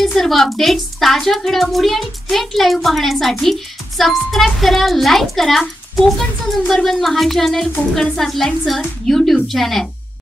कोकणातले सर्व अपडेट्स, ताज्या घडामोडी आणि थेट लाईव्ह पाहण्यासाठी सबस्क्राइब करा, लाईक करा कोकणचं नंबर 1 महा चॅनल कोकणसाद लाईव्हचं YouTube चॅनल।